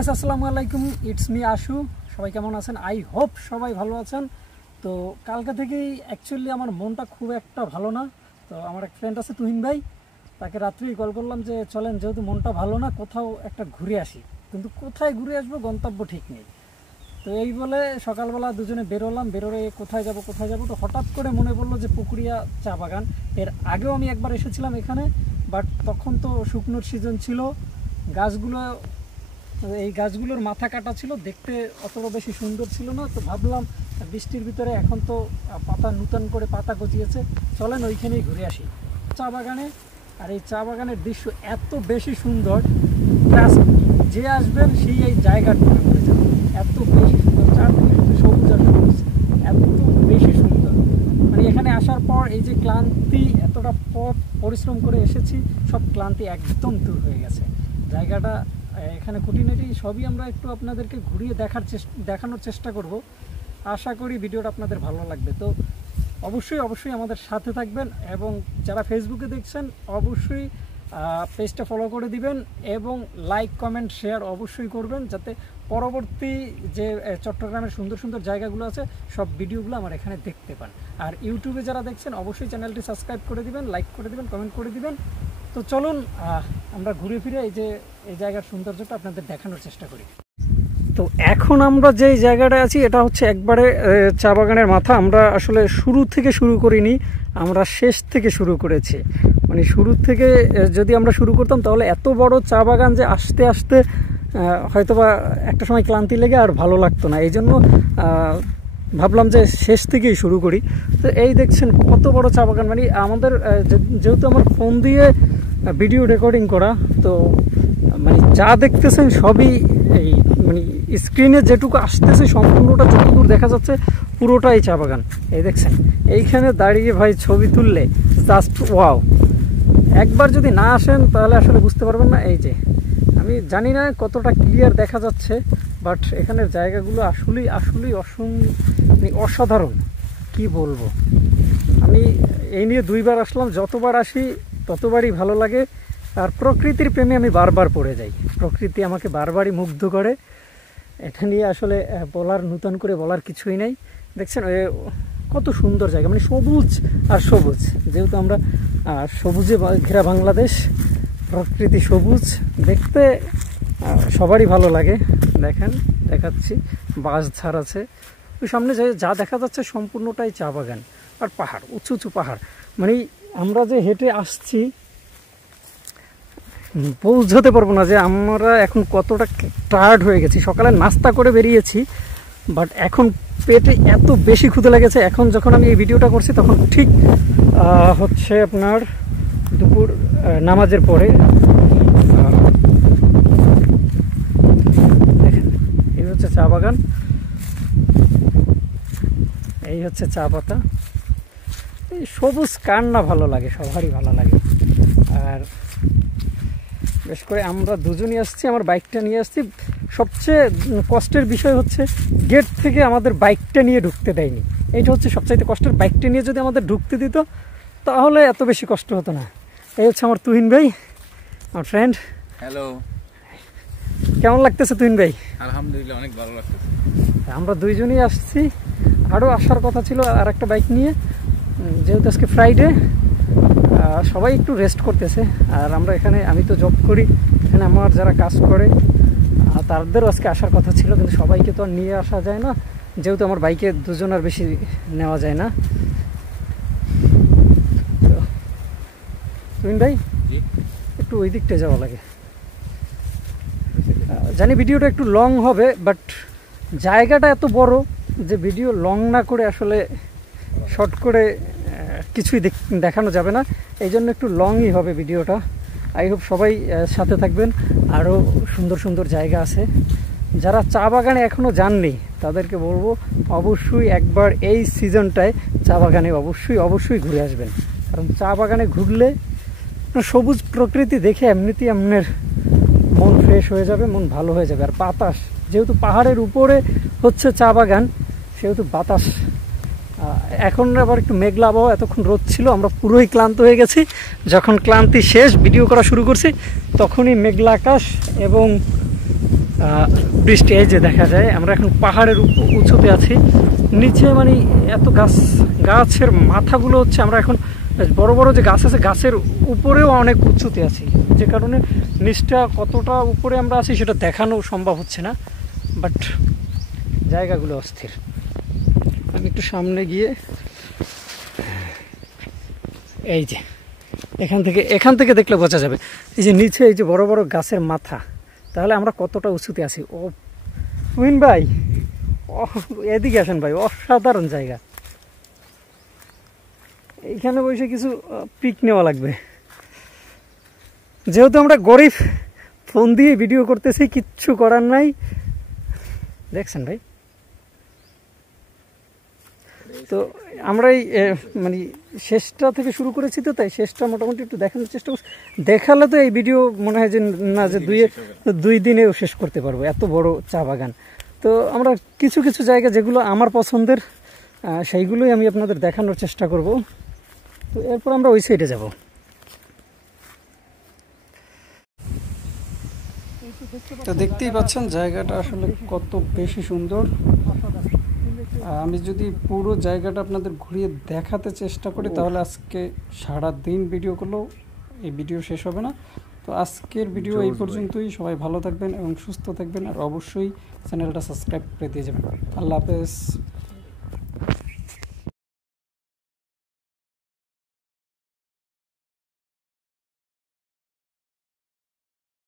Guys, আসসালামু আলাইকুম। It's me আশু। সবাই কেমন আছেন? আই হোপ সবাই ভালো আছেন। তো কালকে থেকেই অ্যাকচুয়ালি আমার মনটা খুব একটা ভালো না। তো আমার এক ফ্রেন্ড আছে তুহিন ভাই, তাকে রাত্রেই কল করলাম যে চলেন, যেহেতু মনটা ভালো না কোথাও একটা ঘুরে আসি। কিন্তু কোথায় ঘুরে আসবো গন্তব্য ঠিক নেই। তো এই বলে সকালবেলা দুজনে বেরোলাম। বেরোলে কোথায় যাব তো হঠাৎ করে মনে পড়লো যে পুকুরিয়া চা বাগান। এর আগেও আমি একবার এসেছিলাম এখানে, বাট তখন তো শুকনোর সিজন ছিল। এই গাছগুলোর মাথা কাটা ছিল, দেখতে অতটা বেশি সুন্দর ছিল না। তো ভাবলাম বৃষ্টির ভিতরে এখন তো পাতা নূতন করে পাতা গজিয়েছে, চলেন ওইখানেই ঘুরে আসি চা বাগানে। আর এই চা বাগানের দৃশ্য এত বেশি সুন্দর, যে আসবেন সেই এই জায়গাটা ঘুরে যাবেন। এত বেশি সুন্দর, চারদিকে শুধু সবুজ আর সবুজ, এত বেশি সুন্দর। মানে এখানে আসার পর এই যে ক্লান্তি, এতটা পথ পরিশ্রম করে এসেছি, সব ক্লান্তি একদম দূর হয়ে গেছে। জায়গাটা এখানে খুঁটিনাটি সবই আমরা একটু আপনাদেরকে ঘুরিয়ে দেখানোর চেষ্টা করব। আশা করি ভিডিওটা আপনাদের ভালো লাগবে। তো অবশ্যই আমাদের সাথে থাকবেন, এবং যারা ফেসবুকে দেখছেন অবশ্যই পেজটা ফলো করে দিবেন, এবং লাইক কমেন্ট শেয়ার অবশ্যই করবেন, যাতে পরবর্তী যে চট্টগ্রামের সুন্দর সুন্দর জায়গাগুলো আছে সব ভিডিওগুলো আমার এখানে দেখতে পান। আর ইউটিউবে যারা দেখছেন অবশ্যই চ্যানেলটি সাবস্ক্রাইব করে দিবেন, লাইক করে দিবেন, কমেন্ট করে দিবেন। তো চলুন আমরা ঘুরে ফিরে এই জায়গার সৌন্দর্যটা আপনাদের দেখানোর চেষ্টা করি। তো এখন আমরা যেই জায়গাটায় আছি এটা হচ্ছে একবারে চা বাগানের মাথা। আমরা আসলে শুরু থেকে শুরু করিনি, আমরা শেষ থেকে শুরু করেছি। মানে শুরু থেকে যদি আমরা শুরু করতাম তাহলে এত বড় চা বাগান যে আস্তে আস্তে হয়তোবা একটা সময় ক্লান্তি লেগে আর ভালো লাগতো না। এই জন্য ভাবলাম যে শেষ থেকেই শুরু করি। তো এই দেখছেন কত বড় চা বাগান। মানে আমাদের যেহেতু আমার ফোন দিয়ে ভিডিও রেকর্ডিং করা, তো মানে যা দেখতেছেন সবই এই মানে স্ক্রিনে যেটুকু আসতেছে সম্পূর্ণটা যতদূর দেখা যাচ্ছে পুরোটাই চা বাগান। এই দেখছেন এইখানে দাঁড়িয়ে ভাই ছবি তুললে জাস্ট ওয়াও। একবার যদি না আসেন তাহলে আসলে বুঝতে পারবেন না। এই যে আমি জানি না কতটা ক্লিয়ার দেখা যাচ্ছে, বাট এখানের জায়গাগুলো আসলেই অসাধারণ। কি বলবো, আমি এই নিয়ে দুইবার আসলাম, যতবার আসি ততবারই ভালো লাগে। আর প্রকৃতির প্রেমে আমি বারবার পড়ে যাই। প্রকৃতি আমাকে বারবারই মুগ্ধ করে। এটা নিয়ে আসলে নূতন করে বলার কিছুই নেই। দেখছেন কত সুন্দর জায়গা, মানে সবুজ আর সবুজ। যেহেতু আমরা সবুজে ঘেরা বাংলাদেশ, প্রকৃতি সবুজ, দেখতে সবারই ভালো লাগে। দেখেন দেখাচ্ছি, বাঁশঝাড় আছে ওই সামনে, যা দেখা যাচ্ছে সম্পূর্ণটাই চা বাগান আর পাহাড়, উঁচু উঁচু পাহাড়। মানে আমরা যে হেঁটে আসছি পৌঁছতে পারবো না যে আমরা এখন কতটা টায়ার্ড হয়ে গেছি। সকালে নাস্তা করে বেরিয়েছি, বাট এখন পেটে এত বেশি ক্ষুধা লেগেছে। এখন যখন আমি এই ভিডিওটা করছি তখন ঠিক হচ্ছে আপনার দুপুর নামাজের পরে। দেখেন এই হচ্ছে চা বাগান, এই হচ্ছে চা পাতা। এই সবুজ কার না ভালো লাগে, সবারই ভালো লাগে। আর বেশ করে আমরা দুজনই আসছি, আমার বাইকটা নিয়ে আসছি। সবচেয়ে কষ্টের বিষয় হচ্ছে গেট থেকে আমাদের বাইকটা নিয়ে ঢুকতে দেয়নি। এইটা হচ্ছে সবচাইতে কষ্টের। বাইকটা নিয়ে যদি আমাদের ঢুকতে দিত তাহলে এত বেশি কষ্ট হতো না। এই হচ্ছে আমার তুহিন ভাই, আমার ফ্রেন্ড। হ্যালো, কেমন লাগতেছে তুহিন ভাই? আলহামদুলিল্লাহ, অনেক ভালো লাগতেছে। আমরা দুইজনই আসছি, আরও আসার কথা ছিল আর একটা বাইক নিয়ে। যেহেতু আজকে ফ্রাইডে, সবাই একটু রেস্ট করতেছে। আর আমরা এখানে, আমি তো জব করি, এখানে আমার যারা কাজ করে তাদেরও আজকে আসার কথা ছিল, কিন্তু সবাইকে তো আর নিয়ে আসা যায় না, যেহেতু আমার বাইকে দুজন আর বেশি নেওয়া যায় না। তো তুহিন ভাই একটু ওই দিকটা যাওয়া লাগে। জানি ভিডিওটা একটু লং হবে, বাট জায়গাটা এত বড় যে ভিডিও লং না করে আসলে শর্ট করে কিছুই দেখানো যাবে না। এই জন্য একটু লংই হবে ভিডিওটা। আই হোপ সবাই সাথে থাকবেন। আরও সুন্দর সুন্দর জায়গা আছে। যারা চা বাগানে এখনও যাননি তাদেরকে বলবো অবশ্যই একবার এই সিজনটায় চা বাগানে অবশ্যই ঘুরে আসবেন। কারণ চা বাগানে ঘুরলে সবুজ প্রকৃতি দেখে এমনিতেই আপনার মন ফ্রেশ হয়ে যাবে, মন ভালো হয়ে যাবে। আর বাতাস, যেহেতু পাহাড়ের উপরে হচ্ছে চা বাগান, সেহেতু বাতাস। এখন আবার একটু মেঘলা আবহাওয়া, এতক্ষণ রোদ ছিল, আমরা পুরোই ক্লান্ত হয়ে গেছি। যখন ক্লান্তি শেষ ভিডিও করা শুরু করছি তখনই মেঘলা আকাশ এবং বৃষ্টি এই যে দেখা যায় আমরা এখন পাহাড়ের উঁচুতে আছি, নিচে মানে এত গাছের মাথাগুলো হচ্ছে, আমরা এখন বড় বড় যে গাছ আছে গাছের উপরেও অনেক উঁচুতে আছি, যে কারণে নিচটা কতটা উপরে আমরা আছি সেটা দেখানো সম্ভব হচ্ছে না, বাট জায়গাগুলো অস্থির। আমি একটু সামনে গিয়ে এই যে এখান থেকে দেখলে বোঝা যাবে, এই যে নিচে এই যে বড় বড় গাছের মাথা, তাহলে আমরা কতটা উঁচুতে আছি। ও সুইন ভাই, এদিকে আসেন ভাই, অসাধারণ জায়গা। এইখানে বসে কিছু পিক নেওয়া লাগবে, যেহেতু আমরা গরিব, ফোন দিয়ে ভিডিও করতেছি, কিচ্ছু করার নাই। দেখছেন ভাই, তো আমরা এই মানে শেষটা থেকে শুরু করেছি, তো তাই শেষটা মোটামুটি একটু দেখানোর চেষ্টা করছি। দেখালে তো এই ভিডিও মনে হয় যে না, যে দুই দিনেও শেষ করতে পারবো, এত বড় চা বাগান। তো আমরা কিছু কিছু জায়গা যেগুলো আমার পছন্দের সেইগুলোই আমি আপনাদের দেখানোর চেষ্টা করব। তো এরপর আমরা ওই সাইডে যাব। তো দেখতেই পাচ্ছেন জায়গাটা আসলে কত বেশি সুন্দর। আমি যদি পুরো জায়গাটা আপনাদের ঘুরিয়ে দেখাতে চেষ্টা করি তাহলে আজকে সারা দিন ভিডিও করলেও এই ভিডিও শেষ হবে না। তো আজকের ভিডিও এই পর্যন্তই। সবাই ভালো থাকবেন এবং সুস্থ থাকবেন, আর অবশ্যই চ্যানেলটা সাবস্ক্রাইব করে দিয়ে যাবেন। আল্লাহ হাফেজ।